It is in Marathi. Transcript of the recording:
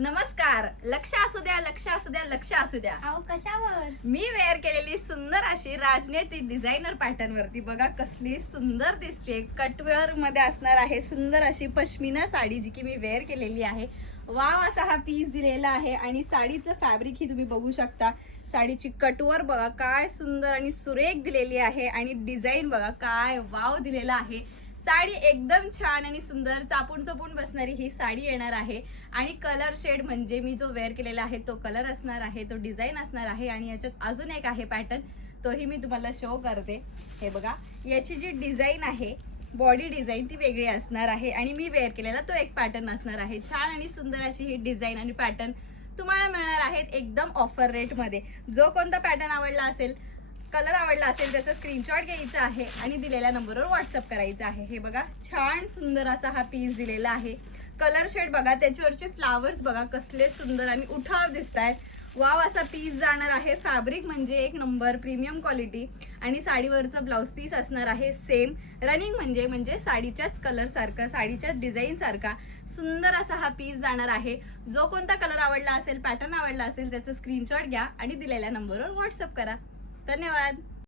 नमस्कार. लक्ष असू द्या लक्ष असू द्या लक्ष असू द्या. अहो कशावर? मी वेअर केलेली सुंदर अशी राजनेट डिझायनर पॅटर्न वरती. बघा कसली सुंदर दिसते. कटवेअरमध्ये असणार आहे सुंदर अशी पश्मिना साडी जी की मी वेअर केलेली आहे. वाव असा हा पीस दिलेला आहे आणि साडीचं फॅब्रिक ही तुम्ही बघू शकता. साडीची कटवर बघा काय सुंदर आणि सुरेख दिलेली आहे. आणि डिझाईन बघा काय वाव दिलेला आहे. साडी एकदम छान आणि सुंदर चापून चपून बसणारी ही साडी येणार आहे. आणि कलर शेड म्हणजे मी जो वेअर केलेला आहे तो कलर असणार आहे तो डिझाईन असणार आहे आणि याच्यात अजून एक आहे पॅटर्न तोही मी तुम्हाला शो करते. हे बघा याची जी डिझाईन आहे बॉडी डिझाईन ती वेगळी असणार आहे आणि मी वेअर केलेला तो एक पॅटर्न असणार आहे. छान आणि सुंदर अशी ही डिझाईन आणि पॅटर्न तुम्हाला मिळणार आहेत एकदम ऑफर रेटमध्ये जो कोणता पॅटर्न आवडला असेल कलर आवडला असेल त्याचा स्क्रीनशॉट घ्यायचा आहे आणि दिलेल्या नंबरवर व्हॉट्सअप करायचं आहे. हे बघा छान सुंदर असा हा पीस दिलेला आहे. कलर शेड बघा त्याच्यावरचे फ्लावर्स बघा कसले सुंदर आणि उठाव दिसत आहेत वाव असा पीस जाणार आहे. फॅब्रिक म्हणजे एक नंबर प्रीमियम क्वालिटी आणि साडीवरचं ब्लाऊज पीस असणार आहे सेम रनिंग म्हणजे म्हणजे साडीच्याच कलरसारखा साडीच्याच डिझाईनसारखा सुंदर असा हा पीस जाणार आहे. जो कोणता कलर आवडला असेल पॅटर्न आवडला असेल त्याचा स्क्रीनशॉट घ्या आणि दिलेल्या नंबरवर व्हॉट्सअप करा. धन्यवाद